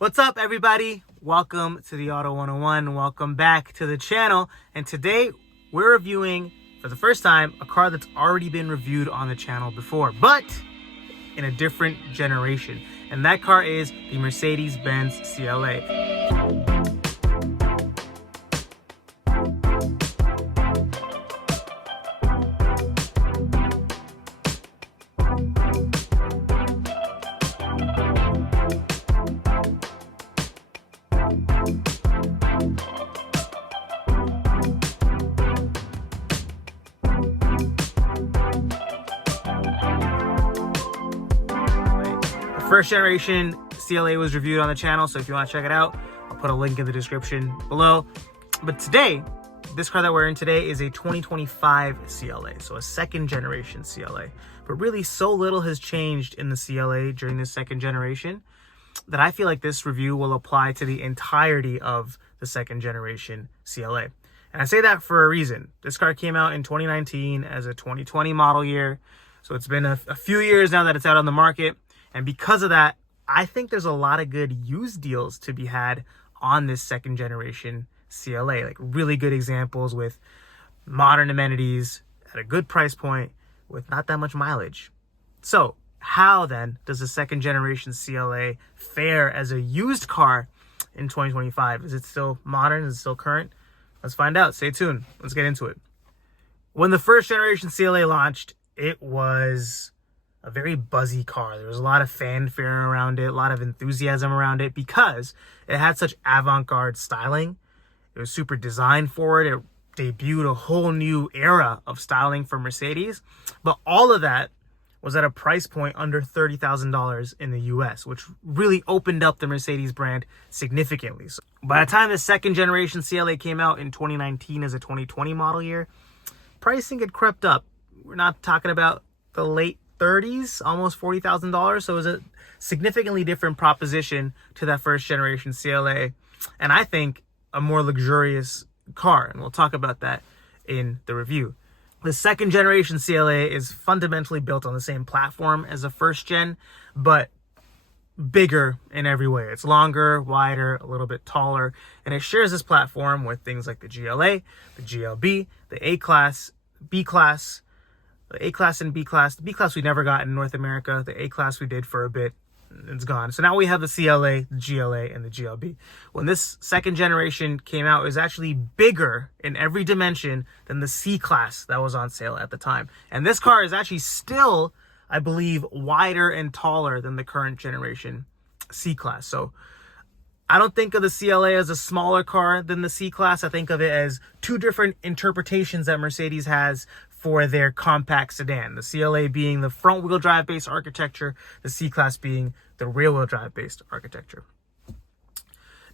What's up, everybody? Welcome to the Auto 101. Welcome back to the channel. And today we're reviewing, for the first time, a car that's already been reviewed on the channel before, but in a different generation. And that car is the Mercedes-Benz CLA. First generation CLA was reviewed on the channel, so if you want to check it out, I'll put a link in the description below. But today, this car that we're in today is a 2025 CLA, so a second generation CLA. But really, so little has changed in the CLA during this second generation that I feel like this review will apply to the entirety of the second generation CLA. And I say that for a reason. This car came out in 2019 as a 2020 model year, so it's been a few years now that it's out on the market. And because of that, I think there's a lot of good used deals to be had on this second generation CLA. Like really good examples with modern amenities at a good price point with not that much mileage. So how then does the second generation CLA fare as a used car in 2025? Is it still modern? Is it still current? Let's find out. Stay tuned. Let's get into it. When the first generation CLA launched, it was a very buzzy car. There was a lot of fanfare around it, a lot of enthusiasm around it because it had such avant-garde styling. It was super designed for it. It debuted a whole new era of styling for Mercedes. But all of that was at a price point under $30,000 in the US, which really opened up the Mercedes brand significantly. So by the time the second generation CLA came out in 2019 as a 2020 model year, pricing had crept up. We're not talking about the late 30s, almost $40,000. So it was a significantly different proposition to that first generation CLA. And I think a more luxurious car. And we'll talk about that in the review. The second generation CLA is fundamentally built on the same platform as the first gen, but bigger in every way. It's longer, wider, a little bit taller, and it shares this platform with things like the GLA, the GLB, the A-Class, B-Class, the A-Class and B-Class. The B-Class we never got in North America. The A-Class we did for a bit. It's gone. So now we have the CLA, the GLA, and the GLB. When this second generation came out, it was actually bigger in every dimension than the C-Class that was on sale at the time. And this car is actually still, I believe, wider and taller than the current generation C-Class. So I don't think of the CLA as a smaller car than the C-Class. I think of it as two different interpretations that Mercedes has for their compact sedan. The CLA being the front-wheel drive based architecture, the C-Class being the rear-wheel drive based architecture.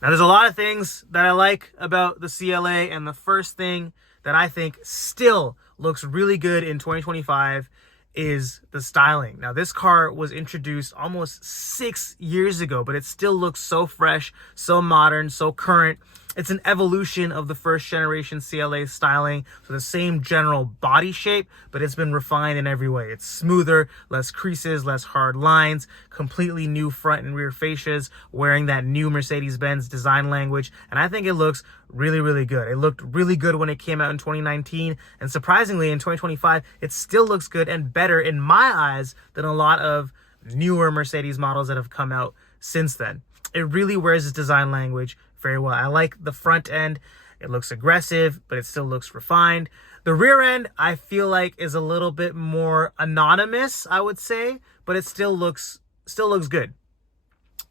Now, there's a lot of things that I like about the CLA, and the first thing that I think still looks really good in 2025 is the styling. Now, this car was introduced almost 6 years ago, but it still looks so fresh, so modern, so current. It's an evolution of the first generation CLA styling. So the same general body shape, but it's been refined in every way. It's smoother, less creases, less hard lines, completely new front and rear fascias, wearing that new Mercedes-Benz design language. And I think it looks really, really good. It looked really good when it came out in 2019. And surprisingly, in 2025, it still looks good and better in my eyes than a lot of newer Mercedes models that have come out since then. It really wears its design language very well. I like the front end. It looks aggressive, but it still looks refined. The rear end, I feel like, is a little bit more anonymous, I would say, but it still looks good.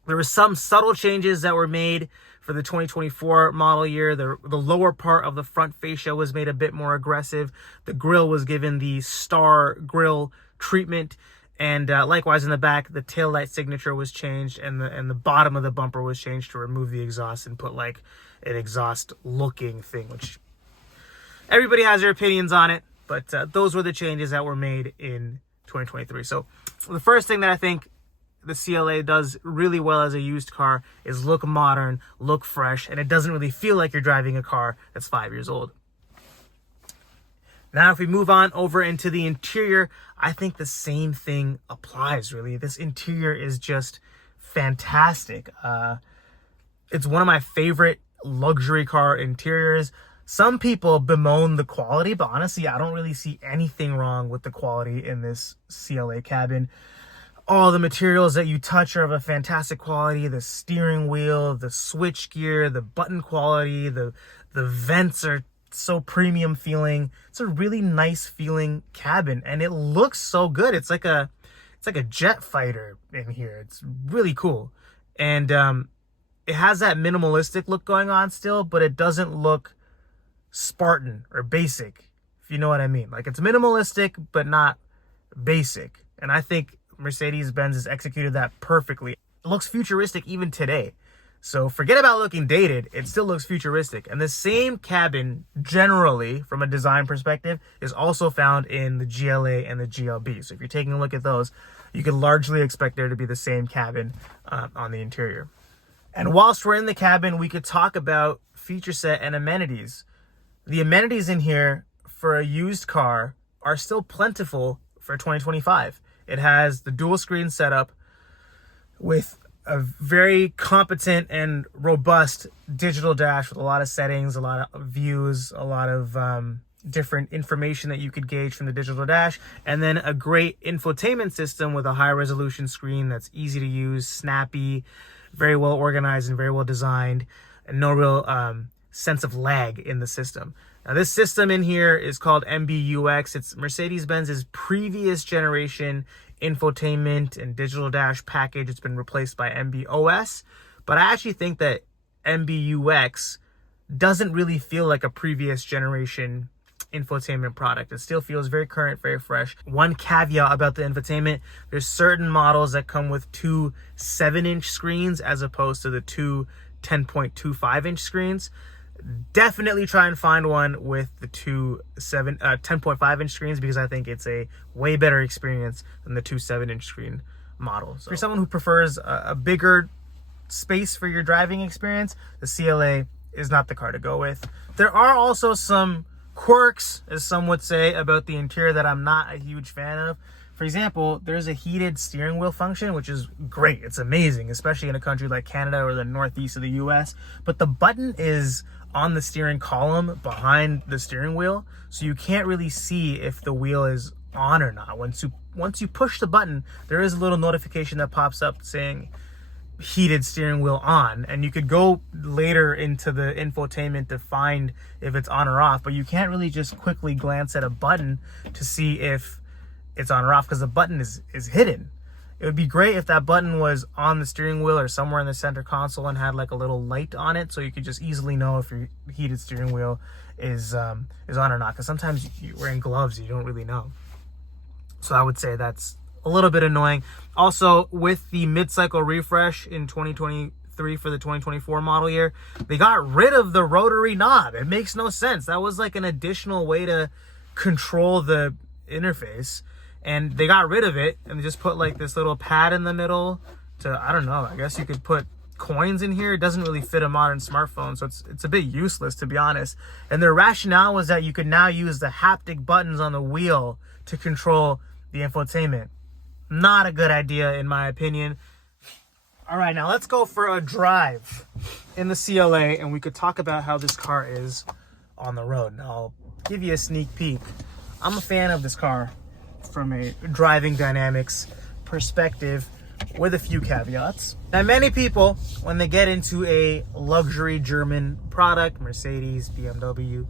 There were some subtle changes that were made for the 2024 model year. The lower part of the front fascia was made a bit more aggressive. The grille was given the star grille treatment. And likewise in the back, the taillight signature was changed, and the bottom of the bumper was changed to remove the exhaust and put like an exhaust looking thing, which everybody has their opinions on it, but those were the changes that were made in 2023. So the first thing that I think the CLA does really well as a used car is look modern, look fresh, and it doesn't really feel like you're driving a car that's 5 years old. Now, if we move on over into the interior, I think the same thing applies, really. This interior is just fantastic. It's one of my favorite luxury car interiors. Some people bemoan the quality, but honestly, I don't really see anything wrong with the quality in this CLA cabin. All the materials that you touch are of a fantastic quality. The steering wheel, the switch gear, the button quality, the vents are so premium feeling. It's a really nice feeling cabin, and it looks so good. It's like a jet fighter in here. It's really cool. And it has that minimalistic look going on still, but it doesn't look Spartan or basic, if you know what I mean. Like, it's minimalistic but not basic, and I think Mercedes-Benz has executed that perfectly. It looks futuristic even today, so forget about looking dated. It still looks futuristic. And the same cabin, generally from a design perspective, is also found in the GLA and the GLB. So if you're taking a look at those, you can largely expect there to be the same cabin on the interior. And whilst we're in the cabin, we could talk about feature set and amenities. The amenities in here for a used car are still plentiful for 2025. It has the dual screen setup with a very competent and robust digital dash with a lot of settings, a lot of views, a lot of different information that you could gauge from the digital dash, and then a great infotainment system with a high resolution screen that's easy to use, snappy, very well organized and very well designed, and no real sense of lag in the system. Now, this system in here is called MB. It's Mercedes-Benz's previous generation infotainment and digital dash package. It's been replaced by MB. But I actually think that MB doesn't really feel like a previous generation infotainment product. It still feels very current, very fresh. One caveat about the infotainment: there's certain models that come with two 7-inch screens as opposed to the two 10.25-inch screens. Definitely try and find one with the two 10.5-inch screens, because I think it's a way better experience than the two 7-inch screen models. So if you're someone who prefers a bigger space for your driving experience, the CLA is not the car to go with. There are also some quirks, as some would say, about the interior that I'm not a huge fan of. For example, there's a heated steering wheel function, which is great. It's amazing, especially in a country like Canada or the northeast of the US. But the button is on the steering column behind the steering wheel, so you can't really see if the wheel is on or not. Once you push the button, there is a little notification that pops up saying heated steering wheel on, and you could go later into the infotainment to find if it's on or off, but you can't really just quickly glance at a button to see if it's on or off, because the button is hidden. It would be great if that button was on the steering wheel or somewhere in the center console and had like a little light on it, so you could just easily know if your heated steering wheel is on or not, because sometimes you're wearing gloves, you don't really know. So I would say that's a little bit annoying. Also, with the mid-cycle refresh in 2023 for the 2024 model year, they got rid of the rotary knob. It makes no sense. That was like an additional way to control the interface, and they got rid of it and just put like this little pad in the middle to, I don't know, I guess you could put coins in here. It doesn't really fit a modern smartphone, so it's a bit useless, to be honest. And their rationale was that you could now use the haptic buttons on the wheel to control the infotainment. Not a good idea, in my opinion. All right, now let's go for a drive in the CLA, and we could talk about how this car is on the road. Now, I'll give you a sneak peek. I'm a fan of this car from a driving dynamics perspective, with a few caveats. Now, many people, when they get into a luxury German product, Mercedes, BMW,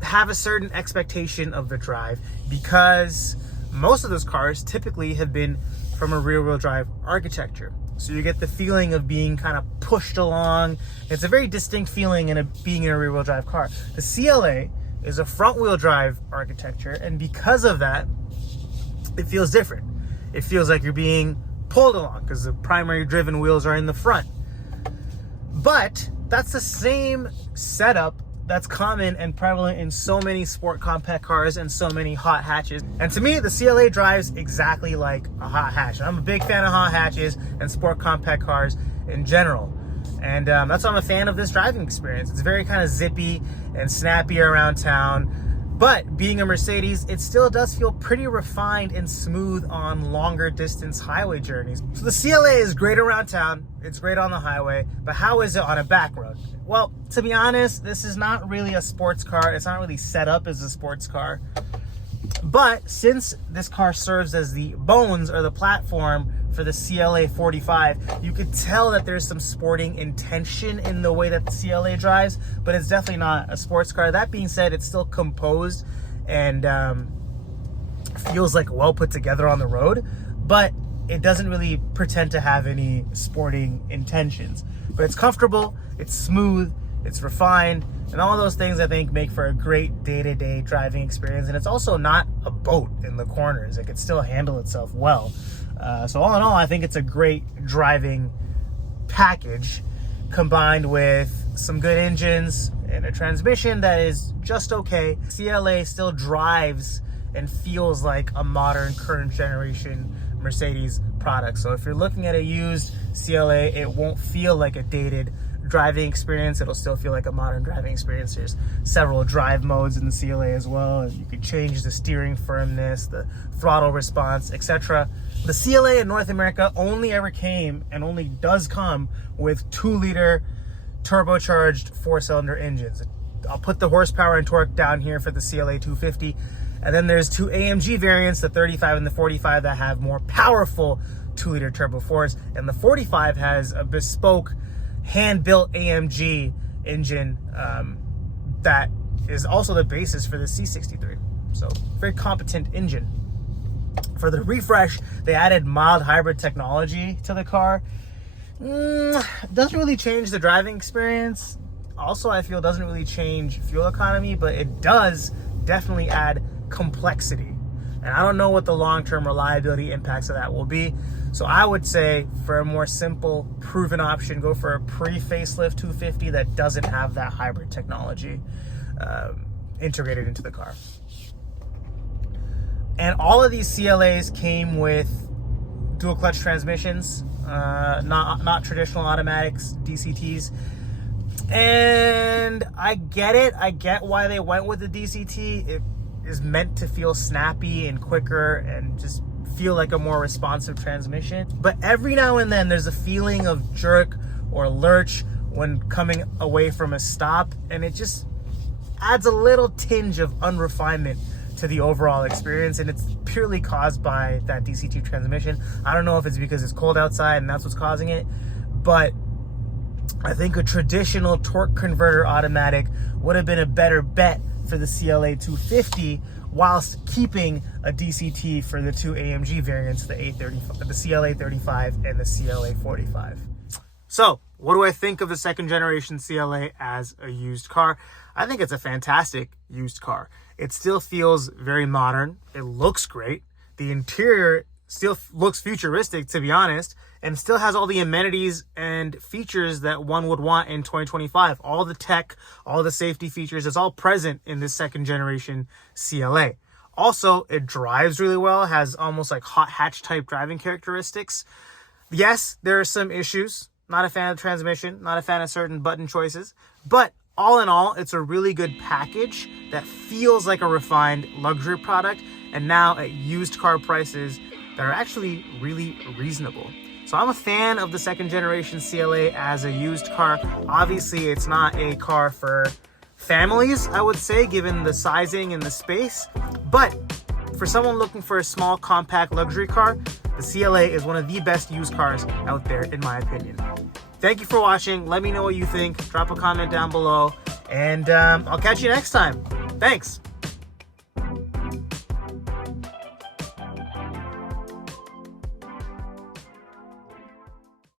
have a certain expectation of the drive, because most of those cars typically have been from a rear-wheel drive architecture. So you get the feeling of being kind of pushed along. It's a very distinct feeling being in a rear-wheel drive car. The CLA is a front-wheel drive architecture, and because of that, it feels different. It feels like you're being pulled along because the primary driven wheels are in the front. But that's the same setup that's common and prevalent in so many sport compact cars and so many hot hatches. And to me, the CLA drives exactly like a hot hatch. And I'm a big fan of hot hatches and sport compact cars in general. And that's why I'm a fan of this driving experience. It's very kind of zippy and snappy around town. But being a Mercedes, it still does feel pretty refined and smooth on longer distance highway journeys. So the CLA is great around town, it's great on the highway, but how is it on a back road? Well, to be honest, this is not really a sports car. It's not really set up as a sports car. But since this car serves as the bones or the platform for the CLA45, you could tell that there's some sporting intention in the way that the CLA drives, but it's definitely not a sports car. That being said, it's still composed and feels like well put together on the road, but it doesn't really pretend to have any sporting intentions. But it's comfortable, it's smooth, it's refined, and all those things I think make for a great day-to-day driving experience. And it's also not a boat in the corners. It could still handle itself well. So all in all, I think it's a great driving package combined with some good engines and a transmission that is just okay. CLA still drives and feels like a modern current generation Mercedes product. So if you're looking at a used CLA, it won't feel like a dated driving experience. It'll still feel like a modern driving experience. There's several drive modes in the CLA as well. You could change the steering firmness, the throttle response, etc. The CLA in North America only ever came and only does come with 2-liter turbocharged 4-cylinder engines. I'll put the horsepower and torque down here for the CLA250. And then there's 2 AMG variants, the 35 and the 45, that have more powerful 2-liter turbo 4s. And the 45 has a bespoke hand-built AMG engine that is also the basis for the C63. So very competent engine. For the refresh, they added mild hybrid technology to the car. Doesn't really change the driving experience. Also, I feel doesn't really change fuel economy, but it does definitely add complexity. And I don't know what the long-term reliability impacts of that will be. So I would say for a more simple, proven option, go for a pre-facelift 250 that doesn't have that hybrid technology integrated into the car. And all of these CLAs came with dual clutch transmissions, not traditional automatics, DCTs. And I get it. I get why they went with the DCT. It is meant to feel snappy and quicker and just feel like a more responsive transmission. But every now and then there's a feeling of jerk or lurch when coming away from a stop, and it just adds a little tinge of unrefinement to the overall experience, and it's purely caused by that DCT transmission. I don't know if it's because it's cold outside and that's what's causing it, but I think a traditional torque converter automatic would have been a better bet for the CLA250 whilst keeping a DCT for the 2 AMG variants, the CLA35 and the CLA45. So, what do I think of the second generation CLA as a used car? I think it's a fantastic used car. It still feels very modern. It looks great. The interior still looks futuristic, to be honest, and still has all the amenities and features that one would want in 2025. All the tech, all the safety features, it's all present in this second generation CLA. Also, it drives really well, has almost like hot hatch type driving characteristics. Yes, there are some issues. Not a fan of the transmission, not a fan of certain button choices, but all in all, it's a really good package that feels like a refined luxury product, and now at used car prices that are actually really reasonable. So I'm a fan of the second generation CLA as a used car. Obviously, it's not a car for families, I would say, given the sizing and the space, but for someone looking for a small, compact luxury car, the CLA is one of the best used cars out there, in my opinion. Thank you for watching. Let me know what you think. Drop a comment down below, and I'll catch you next time. Thanks.